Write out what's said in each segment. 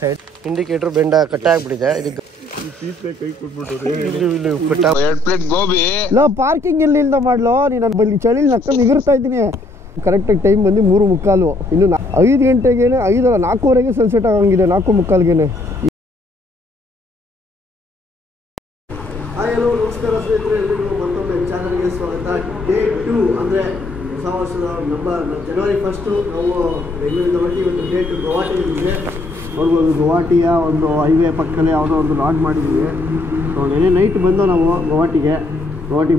Side indicator ಬೆಂಡ ಕಟ್ಟಾಗ್ಬಿಟ್ಟಿದೆ. Parking ಎಲ್ಲಿಂದ ಮಾಡ್ಲೋ ನೀನು ಬಲ್ಲಿ ಚಳಿ ನಕ್ಕ ನಿಗಿರ್ತಾ ಇದ್ದೀನಿ. ಕರೆಕ್ಟಾಗಿ ಟೈಮ್ ಬಂದು 3:45. ಇನ್ನು 5 ಗಂಟೆಗೇನೆ 4:15ಗೆ ಸನ್ಸೆಟ್ ಆಗಂಗಿದೆ. 4:45ಗೆ. ಹಾಯ್ ಹಲೋ ನಮಸ್ಕಾರ ಸ್ನೇಹಿತರೆ, ಎಲ್ಲರಿಗೂ ಮತ್ತೊಮ್ಮೆ ಚಾನಲ್ಗೆ ಸ್ವಾಗತ. ಡೇ 2 ಅಂದರೆ ಹೊಸ ವರ್ಷದ ಜನವರಿ 1 ನಾವು ಬೆಂಗಳೂರಿಂದ ಹೊರಟಿ ಇವತ್ತು ಡೇ 2 ಗೌಹಾಟಿಯಲ್ಲಿದೆ. ನೋಡ್ಬೋದು ಗೌಹಾಟಿಯ ಒಂದು ಹೈವೇ ಪಕ್ಕದಲ್ಲೇ ಯಾವುದೋ ಒಂದು ಲಾಡ್ ಮಾಡಿದ್ದೀವಿ. ಸೊ ನೆನೆ ನೈಟ್ ಬಂದು ನಾವು ಗೌಹಾಟಿಗೆ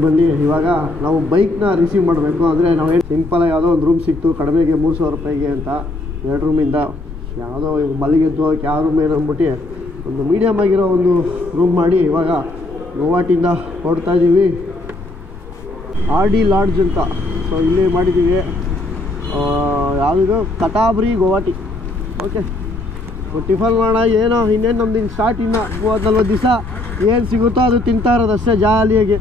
ಬಂದು ಇವಾಗ ನಾವು ಬೈಕ್ನ ರಿಸೀವ್ ಮಾಡಬೇಕು. ಅಂದರೆ ನಾವೇನು ಸಿಂಪಲಾಗಿ ಯಾವುದೋ ಒಂದು ರೂಮ್ ಸಿಕ್ತು ಕಡಿಮೆಗೆ 3,000 ರೂಪಾಯಿಗೆ ಅಂತ 2 ರೂಮಿಂದ ಯಾವುದೋ ಮಲ್ಲಿಗೆದ್ದು ಯಾವ ರೂಮ್ ಏನು ಅಂದ್ಬಿಟ್ಟು ಒಂದು ಮೀಡಿಯಮ್ ಆಗಿರೋ ಒಂದು ರೂಮ್ ಮಾಡಿ ಇವಾಗ ಗೌಹಾಟಿಯಿಂದ ಹೊರಡ್ತಾ ಇದ್ದೀವಿ. RD ಲಾಡ್ಜ್ ಅಂತ. ಸೊ ಇಲ್ಲಿ ಮಾಡಿದ್ದೀವಿ. ಯಾವುದಿದು ಕಟಾಬ್ರಿ ಗೌಹಾಟಿ. ಓಕೆ, ಟಿಫನ್ ಮಾಡೋಣ. ಏನೋ ಇನ್ನೇನು ನಮ್ದು ಇನ್ನು ಸ್ಟಾರ್ಟ್. ಇನ್ನು 30-40 ದಿವಸ ಏನು ಸಿಗುತ್ತೋ ಅದು ತಿಂತಾ ಇರೋದಷ್ಟೇ ಜಾಲಿಯಾಗಿ.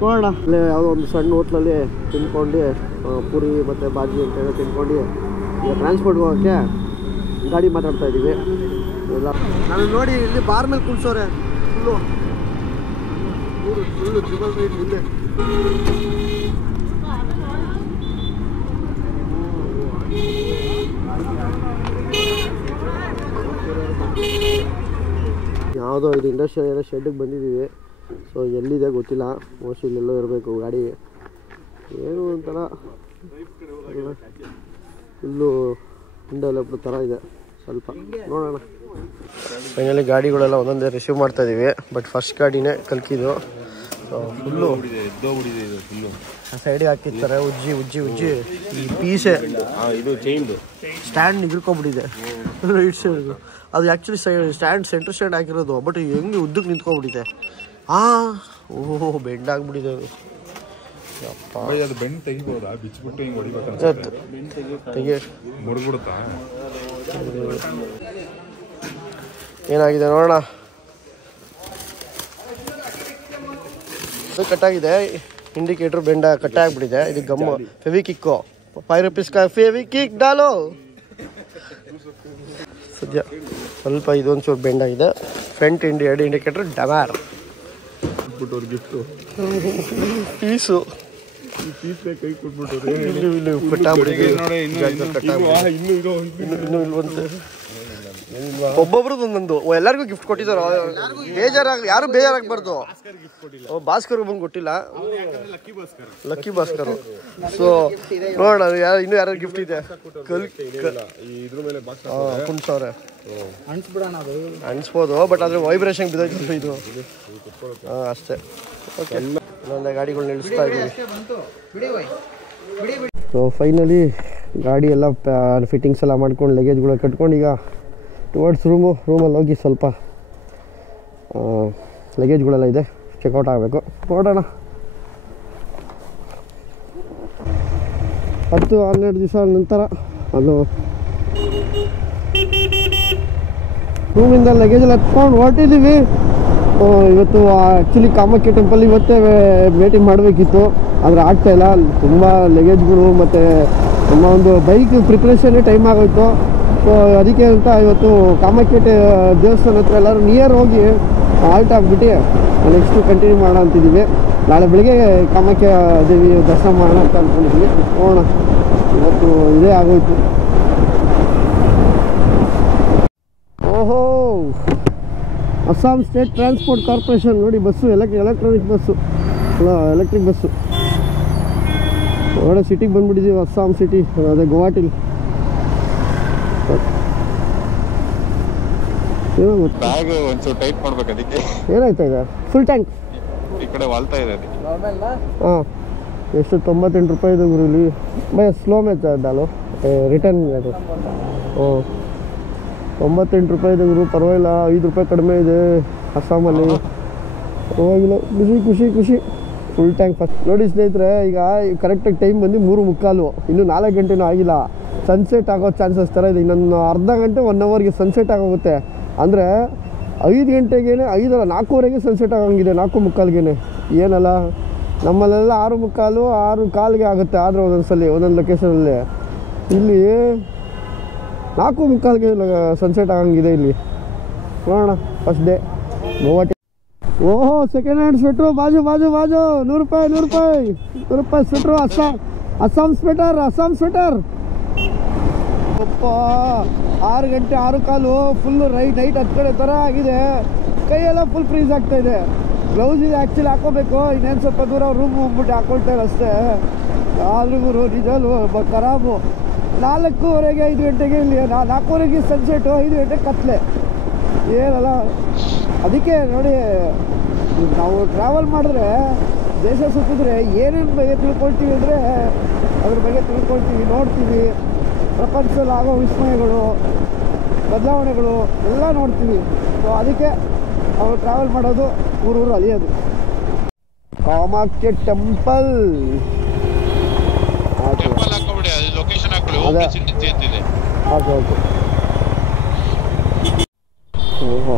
ನೋಡೋಣ ಅಲ್ಲೇ ಯಾವುದೋ ಒಂದು ಸಣ್ಣ ಹೋಟ್ಲಲ್ಲಿ ತಿನ್ಕೊಂಡು ಪೂರಿ ಮತ್ತು ಬಾಜಿ ಅಂತೇಳಿ ತಿನ್ಕೊಂಡು ಈಗ ಟ್ರಾನ್ಸ್ಪೋರ್ಟ್ಗೆ ಹೋಗೋಕ್ಕೆ ಗಾಡಿ ಮಾತಾಡ್ತಾ ಇದ್ದೀವಿ. ಎಲ್ಲ ನಾನು ನೋಡಿ ಇಲ್ಲಿ ಬಾರ್ ಮೇಲೆ ಕುಳ್ಸೋರೆ ಫುಲ್ಲು ಟ್ರಿಬಲ್ ರೈಟ್ ಇಲ್ಲೇ. ಯಾವುದೋ ಇದು ಇಂಡಸ್ಟ್ರಿಯಲ್ ಏನೋ ಶೆಡ್ಗೆ ಬಂದಿದ್ದೀವಿ. ಸೊ ಎಲ್ಲಿದೆ ಗೊತ್ತಿಲ್ಲ, ಮೋಸ್ಟ್ಲಿ ಇಲ್ಲೆಲ್ಲೋ ಇರಬೇಕು ಗಾಡಿ. ಏನು ಒಂಥರ ಫುಲ್ಲು ಇಂಡೆವಲಪ್ಡ್ ಥರ ಇದೆ ಸ್ವಲ್ಪ. ನೋಡೋಣ. ಫೈನಲಿ ಗಾಡಿಗಳೆಲ್ಲ ಒಂದೊಂದೇ ರಿಸೀವ್ ಮಾಡ್ತಾ ಇದ್ದೀವಿ. ಬಟ್ ಫಸ್ಟ್ ಗಾಡಿನೇ ಕಲ್ಕಿದ್ದು. ಫುಲ್ಲು ಸೈಡಿಗೆ ಹಾಕಿರ್ತಾರೆ. ಉಜ್ಜಿ ಈ ಪೀಸೆ ಇದು ಚೈನ್ದು ಸ್ಟ್ಯಾಂಡ್ ನಿಗಿರ್ಕೊಂಡ್ಬಿಟ್ಟಿದೆ ರೈಟ್ ಸೈಡ್. ಅದು ಆ್ಯಕ್ಚುಲಿ ಸ್ಟ್ಯಾಂಡ್ ಸೆಂಟ್ರ್ ಸ್ಟ್ಯಾಂಡ್ ಹಾಕಿರೋದು. ಬಟ್ ಹೆಂಗೆ ಉದ್ದಕ್ಕೆ ನಿಂತ್ಕೊಂಡ್ಬಿಟ್ಟಿದೆ. ಓಹೋ ಬೆಂಡ್ ಆಗ್ಬಿಟ್ಟಿದೆ ಅದು. ಏನಾಗಿದೆ ನೋಡೋಣ. ಅದು ಕಟ್ಟಾಗಿದೆ. ಇಂಡಿಕೇಟರ್ ಬೆಂಡ ಕಟ್ಟಾಗ್ಬಿಟ್ಟಿದೆ. ಇದು ಗಮ್ ಫೆವಿಕಿಕ್ಕು 5 ರೂಪೀಸ್ಗೆ ಫೆವಿಕಿಕ್ ಡಾಲೋ. ಸದ್ಯ ಸ್ವಲ್ಪ ಇದೊಂಚೂರು ಬೆಂಡ್ ಆಗಿದೆ. ಫ್ರಂಟ್ ಇಂಡಿಕೇಟರ್ ಡಮಾರ್ ಪೀಸು ಒಬ್ಬೊಬ್ರದ್ದು ಒಂದೊಂದು. ಎಲ್ಲರಿಗೂ ಗಿಫ್ಟ್ ಕೊಟ್ಟಿದ್ದಾರೆ. ಯಾರು ಬೇಜಾರಾಗಬಾರ್ದು. ಭಾಸ್ಕರ್ ಬಂದು ಕೊಟ್ಟಿಲ್ಲ, ಲಕ್ಕಿ ಭಾಸ್ಕರ್. ಸೊ ನೋಡೋಣ ಇನ್ನೂ ಯಾರು ಗಿಫ್ಟ್ ಇದೆ. ಕುಣ್ಸವ್ರೆ ಅನ್ಸ್ಬೋದು. ಬಟ್ ಆದರೆ ವೈಬ್ರೇಷನ್ ಬಿದ್ದೋಯ್ತು ಇದು. ಅಷ್ಟೇ. ಓಕೆ, ಇನ್ನೊಂದೇ ಗಾಡಿಗಳು ನಿಲ್ಲಿಸ್ತಾ ಇದ್ದೀವಿ. ಸೊ ಫೈನಲಿ ಗಾಡಿ ಎಲ್ಲ ಫಿಟ್ಟಿಂಗ್ಸ್ ಎಲ್ಲ ಮಾಡ್ಕೊಂಡು ಲಗೇಜ್ಗಳು ಕಟ್ಕೊಂಡು ಈಗ ಟುವರ್ಡ್ಸ್ ರೂಮಲ್ಲಿ ಹೋಗಿ ಸ್ವಲ್ಪ ಲಗೇಜ್ಗಳೆಲ್ಲ ಇದೆ, ಚೆಕ್ಔಟ್ ಆಗಬೇಕು. ನೋಡೋಣ. 10-12 ದಿವಸ ನಂತರ ಅದು ರೂಮಿಂದ ಲಗೇಜೆಲ್ಲ ಎತ್ಕೊಂಡು ಹೊರಟಿದ್ದೀವಿ. ಇವತ್ತು ಆ್ಯಕ್ಚುಲಿ ಕಾಮಾಖ್ಯ ಟೆಂಪಲ್ ಇವತ್ತೇ ಭೇಟಿ ಮಾಡಬೇಕಿತ್ತು, ಆದರೆ ಆಗ್ತಾಯಿಲ್ಲ. ತುಂಬ ಲಗೇಜ್ಗಳು ಮತ್ತು ನಮ್ಮ ಒಂದು ಬೈಕ್ ಪ್ರಿಪ್ರೇಷನ್ನೇ ಟೈಮ್ ಆಗೋಯ್ತು. ಸೊ ಅದಕ್ಕೆ ಅಂತ ಇವತ್ತು ಕಾಮಾಖ್ಯ ದೇವಸ್ಥಾನ ಹತ್ರ ಎಲ್ಲರೂ ನಿಯರ್ ಹೋಗಿ ಆಲ್ಟ್ ಆಗಿಬಿಟ್ಟು ನೆಕ್ಸ್ಟು ಕಂಟಿನ್ಯೂ ಮಾಡೋಣ ಅಂತಿದ್ದೀವಿ. ನಾಳೆ ಬೆಳಿಗ್ಗೆ ಕಾಮಾಖ್ಯ ದೇವಿ ದರ್ಶನ ಮಾಡೋಣ ಅಂತ ಅಂದ್ಕೊಂಡಿದ್ವಿ. ನೋಡೋಣ, ಇವತ್ತು ಇದೇ ಆಗೋಯ್ತು. ಓಹೋ, ಅಸ್ಸಾಂ ಸ್ಟೇಟ್ ಟ್ರಾನ್ಸ್ಪೋರ್ಟ್ ಕಾರ್ಪೊರೇಷನ್ ನೋಡಿ ಬಸ್ಸು. ಎಲೆಕ್ಟ್ರಾನಿಕ್ ಬಸ್ಸು ಅಲ್ಲ, ಎಲೆಕ್ಟ್ರಿಕ್ ಬಸ್ಸು. ಒಳ್ಳೆ ಸಿಟಿಗೆ ಬಂದುಬಿಟ್ಟಿದ್ದೀವಿ, ಅಸ್ಸಾಂ ಸಿಟಿ. ಅದೇ ಗೌಹಾಟಿಲಿ. ಏನಾಯ್ತಾ ಇದೆ? ಫುಲ್ ಟ್ಯಾಂಕ್ ಹಾಂ. ಎಷ್ಟು? 98 ರೂಪಾಯಿ ಇದೆ ಗುರು ಇಲ್ಲಿ. ಬೈ ಸ್ಲೋ ಮ್ಯಾಚ್ ಅದಾಲು ರಿಟರ್ನ್ ಅದು. 98 ರೂಪಾಯಿ ಇದೆ ಗುರು, ಪರವಾಗಿಲ್ಲ. 5 ರೂಪಾಯಿ ಕಡಿಮೆ ಇದೆ ಅಸ್ಸಾಮಲ್ಲಿ. ಪರವಾಗಿಲ್ಲ, ಖುಷಿ. Full tank first. ನೋಡಿ ಸ್ನೇಹಿತರೆ, ಈಗ ಕರೆಕ್ಟಾಗಿ ಟೈಮ್ ಬಂದು 3:45. ಇನ್ನೂ 4 ಗಂಟೆನೂ ಆಗಿಲ್ಲ. ಸನ್ಸೆಟ್ ಆಗೋ ಚಾನ್ಸಸ್ ಥರ ಇದೆ. ಇನ್ನೊಂದು ಅರ್ಧ ಗಂಟೆ 1 ಅವರ್ಗೆ ಸನ್ಸೆಟ್ ಆಗೋಗುತ್ತೆ. ಅಂದರೆ 5 ಗಂಟೆಗೇನೆ 4:15ಗೆ ಸನ್ಸೆಟ್ ಆಗಂಗಿದೆ. 4:45ಗೆ ಏನಲ್ಲ. ನಮ್ಮಲ್ಲೆಲ್ಲ 6:45, 6:15ಗೆ ಆಗುತ್ತೆ. ಆದರೆ ಒಂದೊಂದು ಲೊಕೇಶನಲ್ಲಿ ಇಲ್ಲಿ 4:45ಗೆ ಸನ್ಸೆಟ್ ಆಗಂಗಿದೆ ಇಲ್ಲಿ. ನೋಡೋಣ ಫಸ್ಟ್ ಡೇ ಗೋವಾಟಿ. ಓಹೋ ಸೆಕೆಂಡ್ ಹ್ಯಾಂಡ್ ಸ್ವೆಟ್ರು ಬಾಜು 100 ರೂಪಾಯಿ ಸ್ವೆಟ್ರು. ಅಸ್ಸಾಂ ಸ್ವೆಟರ್. ಅಪ್ಪ 6 ಗಂಟೆ 6:15 ಫುಲ್ಲು ನೈಟ್ 10 ಕಡೆ ಥರ ಆಗಿದೆ. ಕೈಯೆಲ್ಲ ಫುಲ್ ಫ್ರೀಸ್ ಆಗ್ತಾ ಇದೆ. ಗ್ಲೌಸ್ ಇದೆ ಆ್ಯಕ್ಚುಲಿ ಹಾಕೋಬೇಕು. ಇನ್ನೇನು ಸ್ವಲ್ಪ ದೂರ ರೂಮ್ ಹೋಗ್ಬಿಟ್ಟು ಹಾಕೊಳ್ತಾರೆ ಅಷ್ಟೇ. ಆದ್ರೂ ನಿಜವೂ ಖರಾಬು. 4:15 5 ಗಂಟೆಗೆ ಇಲ್ಲಿ 4:15ಗೆ ಸನ್ಸೆಟು, 5 ಗಂಟೆಗೆ ಕತ್ಲೆ ಏನಲ್ಲ. ಅದಕ್ಕೆ ನೋಡಿ, ನಾವು ಟ್ರಾವೆಲ್ ಮಾಡಿದ್ರೆ ದೇಶ ಸುತ್ತಿದ್ರೆ ಏನೇನು ಬಗ್ಗೆ ತಿಳ್ಕೊಳ್ತೀವಿ ಅಂದರೆ ಅದ್ರ ಬಗ್ಗೆ ತಿಳ್ಕೊಳ್ತೀವಿ, ನೋಡ್ತೀವಿ. ಪ್ರಪಂಚದಲ್ಲಿ ಆಗೋ ವಿಸ್ಮಯಗಳು, ಬದಲಾವಣೆಗಳು ಎಲ್ಲ ನೋಡ್ತೀವಿ. ಸೊ ಅದಕ್ಕೆ ನಾವು ಟ್ರಾವೆಲ್ ಮಾಡೋದು, ಊರೂರು ಅಲಿಯೋದು. ಕಾಮಾಖ್ಯ ಟೆಂಪಲ್. ಓಕೆ ಓಹೋ,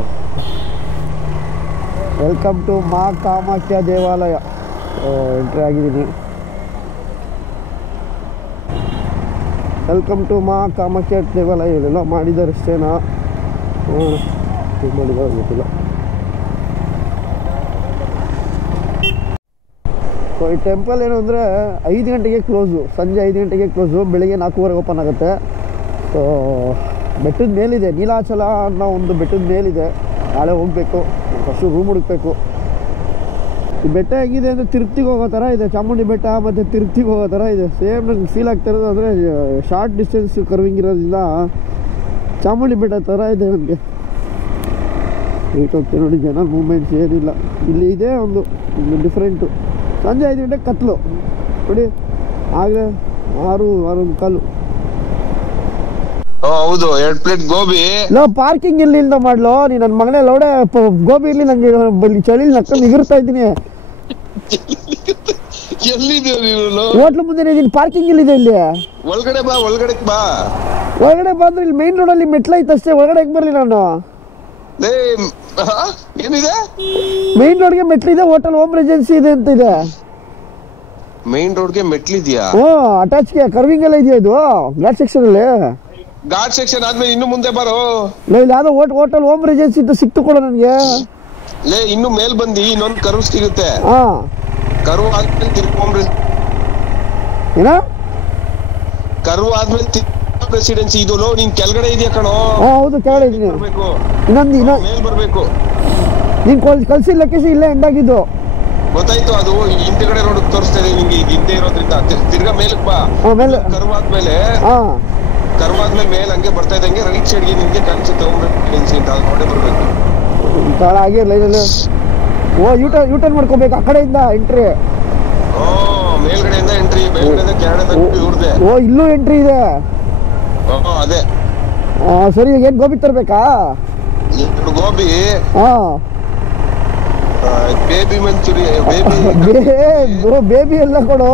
ವೆಲ್ಕಮ್ ಟು ಮಾ ಕಾಮಾಖ್ಯ ದೇವಾಲಯ. ಎಂಟ್ರಿ ಆಗಿದ್ದೀನಿ. ವೆಲ್ಕಮ್ ಟು ಮಾ ಕಾಮಾಖ್ಯ ದೇವಾಲಯ. ಇಲ್ಲೆಲ್ಲ ಮಾಡಿದ್ದಾರೆ ಅಷ್ಟೇನಾ, ಮಾಡಿದ್ದಾರೆ ಗೊತ್ತಿಲ್ಲ. ಸೊ ಈ ಟೆಂಪಲ್ ಏನು ಅಂದರೆ 5 ಗಂಟೆಗೆ ಕ್ಲೋಸು, ಸಂಜೆ 5 ಗಂಟೆಗೆ ಕ್ಲೋಸು, ಬೆಳಿಗ್ಗೆ 4:15 ಓಪನ್ ಆಗುತ್ತೆ. ಸೊ ಬೆಟ್ಟದ ಮೇಲಿದೆ, ನೀಲಾಚಲ ಅನ್ನೋ ಒಂದು ಬೆಟ್ಟದ ಮೇಲಿದೆ. ನಾಳೆ ಹೋಗಬೇಕು, ಫಸ್ಟು ರೂಮ್ ಹುಡುಕಬೇಕು. ಈ ಬೆಟ್ಟ ಹೆಂಗಿದೆ ಅಂದರೆ ತಿರುಪ್ತಿಗೆ ಹೋಗೋ ಥರ ಇದೆ. ಚಾಮುಂಡಿ ಬೆಟ್ಟ ಮತ್ತು ತಿರುಪ್ತಿಗೆ ಹೋಗೋ ಥರ ಇದೆ. ಸೇಮ್ ನಂಗೆ ಫೀಲ್ ಆಗ್ತಾ ಇರೋದು ಅಂದರೆ ಶಾರ್ಟ್ ಡಿಸ್ಟೆನ್ಸ್ ಕರ್ವಿಂಗ್ ಇರೋದ್ರಿಂದ ಚಾಮುಂಡಿ ಬೆಟ್ಟ ಥರ ಇದೆ ನನಗೆ. ಹೋಗ್ತೀನಿ ನೋಡಿ, ಜನ ಮೂಮೆಂಟ್ಸ್ ಏನಿಲ್ಲ. ಇಲ್ಲಿ ಇದೆ ಒಂದು ಡಿಫ್ರೆಂಟು. ಸಂಜೆ 5 ಗಂಟೆಗೆ ಕತ್ಲು ನೋಡಿ, ಆಗಲೇ 6:15. ಹೌದು, 2 ಪ್ಲೇಟ್ ಗೋಬಿ. ಪಾರ್ಕಿಂಗ್ ಎಲ್ಲಿಂದ ಮಾಡ್ಲೋ ನೀ ನನ್ನ ಮಗನೇ ಲೌಡೆ. ಗೋಬಿ ಇಲ್ಲಿ ನಂಗೆ ಚಳಿ ನಕ್ಕ ನಿಗಿರ್ತಾ ಇದ್ದೀನಿ. ಹೋಟ್ಲು ಮುಂದೆ ಇದೀನಿ, ಪಾರ್ಕಿಂಗ್ ಎಲ್ಲಿದೆ ಇಲ್ಲಿ? ಒಳಗಡೆ ಬಾ. ಒಳಗಡೆ ಬಂದ್ರೆ ಇಲ್ಲಿ ಮೈನ್ ರೋಡಲ್ಲಿ ಮೆಟ್ಲೈತೆ ಅಷ್ಟೇ. ಒಳಗಡೆ ಹೆಂಗ್ ಬರ್ಲಿ ನಾನು? ಏನಿದೆ? ಮೈನ್ ರೋಡ್ಗೆ ಮೆಟ್ಲಿದೆ, ಹೋಟೆಲ್ ಹೋಮ್ ರೆಜೆನ್ಸಿ ಇದೆ ಅಂತ ಇದೆ. ಮೈನ್ ರೋಡ್ಗೆ ಮೆಟ್ಲಿದ್ಯಾ? ಅಟ್ಯಾಚ್ಗೆ ಕರ್ವಿಂಗ್ ಎಲ್ಲ ಇದೆಯಾ ಇದು ಘಾಟ್ ಸೆಕ್ಷನ್ ಅಲ್ಲಿ? ಘಾಟ್ ಸೆಕ್ಷನ್ ಆದ್ಮೇಲೆ ಇನ್ನು ಮುಂದೆ ಬರೋ. ಇಲ್ಲಿ ಯಾವ್ದೋ ಹೋಟೆಲ್ ಹೋಮ್ ರೆಜೆನ್ಸಿ ಅಂತ ಸಿಕ್ತು ಕೊಡ ನನಗೆ. ಇನ್ನು ಮೇಲ್ ಬಂದಿ ಇನ್ನೊಂದು ಕರು ಸಿಗುತ್ತೆ. ಕರು ಆದ್ಮೇಲೆ ಏನ ಕರು ಆದ್ಮೇಲೆ ರೆಸಿಡೆನ್ಸಿ ಇದು. ನೀನ್ ಕೆಳಗಡೆ ಇದೆಯಾ ಕಣೋ? ಹೌದು, ಕೆಳಗಡೆ ಇದೀನಿ. ಇನ್ನೊಂದು ಮೇಲ್ ಬರ್ಬೇಕು. ನೀನ್ ಕಳ್ಸಿ ಲೊಕೇಶನ್ ಇಲ್ಲೇ ಎಂಡ್ ಆಗಿದ್ದು ಗೊತ್ತಾಯ್ತು. ಅದು ಹಿಂದ್ಗಡೆ ರೋಡ್ ತೋರಿಸ್ತಾ ಇದೆ ನಿಂಗೆ, ಈಗ ಹಿಂದೆ ಇರೋದ್ರಿಂದ ತಿರ್ಗಾ ಮೇಲಕ್ ಬಾ. ಕರುವಾದ್ಮೇಲೆ ಮೇಲ್ ಹಂಗೆ ಬರ್ತಾ ಇದ್ದಂಗೆ ರೈಟ್ ಸೈಡ್ಗೆ ನಿನ್ಗೆ ಕಾಣಿಸುತ್ತೆ ಹೋಮ್ ರೆಸಿಡೆನ್ಸಿ ಅಂತ. ಅದು ನೋಡೇ ಬರ್ಬೇಕು. ಹಾಗೆ ಲೈನಲ್ಲಿ ಯೂಟರ್ನ್ ಮಾಡ್ಕೋಬೇಕು. ಆ ಕಡೆಯಿಂದ ಎಂಟ್ರಿ. ಮೇಲ್ಗಡೆಯಿಂದ ಎಂಟ್ರಿ, ಮೇಲ್ಗಡೆಯಿಂದ ಕೆಳಗಡೆ ಇವ್ರದೆ. ಇಲ್ಲೂ ಎಂಟ್ರಿ ಇದೆ. ಅದೇ ಸರಿ. ಏನ್ ಗೋಬಿ ತರ್ಬೇಕಾ? 2 ಗೋಬಿ, ಬೇಬಿ ಮಂಚೂರಿ. ಬೇಬಿ ಎಲ್ಲ ಕೊಡು.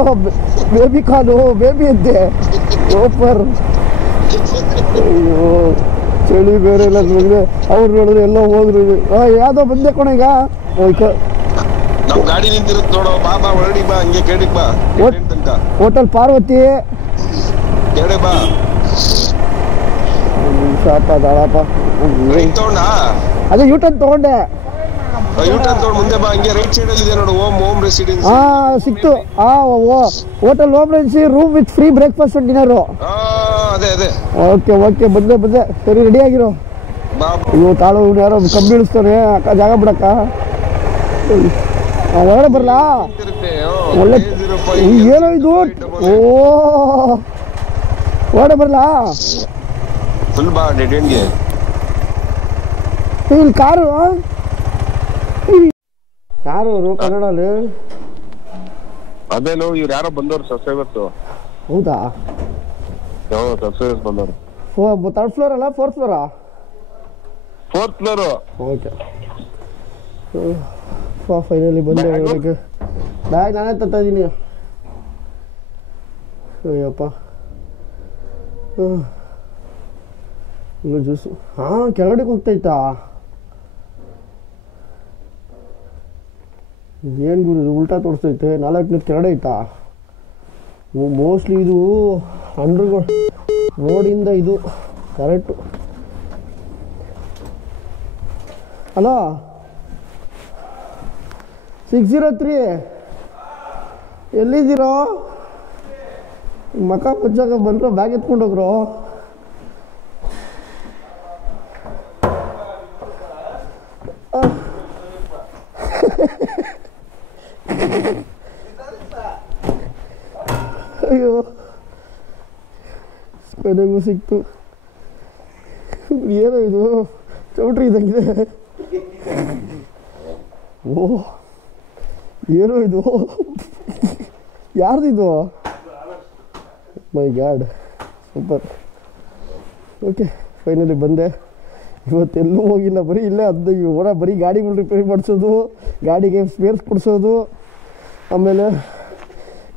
ಬೇಬಿ ಕಾಲು, ಬೇಬಿ ಅಂತೆ. ಸೂಪರ್. ಅಯ್ಯೋ ಚಳಿ ಬೇರೆ ಇಲ್ಲ ನೋಡಿದ್ರೆ. ಅವ್ರು ನೋಡಿದ್ರೆ ಎಲ್ಲ ಹೋದ್ರು. ಯಾವ್ದೋ ಬಂದೆ ಕೊಣ ಈಗ. ನಮ್ ಗಾಡಿ ನಿಂತಿರುತ್ತೆ ನೋಡು. ಬಾ ಹೊರಡಿ ಬಾ, ಹಂಗೆ ಕೇಳಿಕ್ ಬಾ. ಹೋಟೆಲ್ ಪಾರ್ವತಿ ಕೇಳಿ ಬಾ. ಅದೇ ಯೂಟರ್ನ್ ತಗೊಂಡೆ. ಮುಂದೆ ಬಾ, ಹಂಗೆ ರೈಟ್ ಸೈಡ್ ಅಲ್ಲಿ ಇದೆ ನೋಡು ಹೋಮ್ ರೆಸಿಡೆನ್ಸಿ. ಸಿಕ್ತು. Hotel home residency, room with free breakfast and dinner. ಅದೇ. ಓಕೆ ಬಂದೆ. ಸರಿ, ರೆಡಿ ಆಗಿರೋ. ಅಯ್ಯೋ ತಾಳು, ಯಾರೋ ಕಂಬಿ ಇಳಿಸ್ತಾನೆ. ಅಕ್ಕ ಜಾಗ ಬಿಡಕ್ಕ. ಒಳಗಡೆ ಬರ್ಲಾ? ಒಳ್ಳೆ ಏನೋ ಇದು. ಒಳಗಡೆ ಬರ್ಲಾ? ಫುಲ್ ಬಾ ಡೆಡ್ಗೆ. ಇಲ್ಲಿ ಕಾರು ಯಾರು ಕನ್ನಡಲ್ಲಿ? ಅದೇನು ಇವ್ರು ಯಾರೋ ಬಂದವ್ರು ಸಬ್ಸ್ಕ್ರೈಬರ್ಸ್. ಹೌದಾ? ಸಬ್ಸ್ಕ್ರೈಬರ್ಸ್ ಬಂದವ್ರು. 3rd ಫ್ಲೋರ್ ಅಲ್ಲ 4th ಫ್ಲೋರಾ? 4th floor. ಓಕೆ. ಫೈನಲಿ ಬಂದೆ. ಬ್ಯಾಗ್ ನಾನೇ ತರ್ತಾ ಇದ್ದೀನಿ. ಅಯ್ಯಪ್ಪ. ಜ್ಯೂಸು ಕೆಳಗಡೆ ಹೋಗ್ತೈತಾ? ಏನು ಗುರು ಇದು ಉಲ್ಟಾ ತೋರಿಸ್ತೈತೆ. 4 ಕೆಳಗಡೆ ಐತಾ? ಮೋಸ್ಟ್ಲಿ ಇದು ಅಂಡರ್ಗ್ರೌಂಡ್ ರೋಡಿಂದ ಇದು ಕರೆಕ್ಟು. ಹಲೋ 603 ಎಲ್ಲಿದ್ದೀರೋ? ಮಕ ಮುಚ್ಚಾಗ ಬಂದ್ರು, ಬ್ಯಾಗ್ ಎತ್ಕೊಂಡು ಹೋಗ್ರು. ಅಯ್ಯೋ ಕೊನೆಗೂ ಸಿಕ್ತು. ಏನೋ ಇದು ಚೌಟ್ರಿ ಇದ್ದಂಗಿದೆ. ಓ ಏನೋ ಇದು, ಯಾರ್ದಿದು? ಮೈ ಗಾಡ್, ಸೂಪರ್. ಓಕೆ, ಫೈನಲಿ ಬಂದೆ. ಇವತ್ತೆಲ್ಲೂ ಹೋಗಿಲ್ಲ, ಬರೀ ಇಲ್ಲೇ ಬರೀ ಗಾಡಿಗಳು ರಿಪೇರಿ ಮಾಡಿಸೋದು, ಗಾಡಿಗೆ ಸ್ಪೇರ್ಸ್ ಕೊಡಿಸೋದು, ಆಮೇಲೆ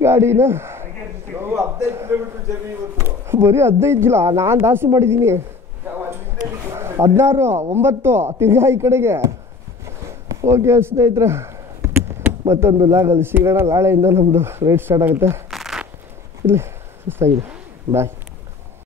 ಗಾಡಿನ ಬರೀ 15 ಕಿಲೋ. ನಾನು ಜಾಸ್ತಿ ಮಾಡಿದ್ದೀನಿ, 16, 9 ತಿರ್ಗಾ ಈ ಕಡೆಗೆ. ಓಕೆ ಸ್ನೇಹಿತರೆ, ಮತ್ತೊಂದು ಲಾಗಲ್ಲಿ ಸಿಗೋಣ. ನಾಳೆಯಿಂದ ನಮ್ಮದು ರೈಡ್ ಸ್ಟಾರ್ಟ್ ಆಗುತ್ತೆ. ಇಲ್ಲಿ ಸುಸ್ತಾಗಿದೆ. ಬಾಯ್.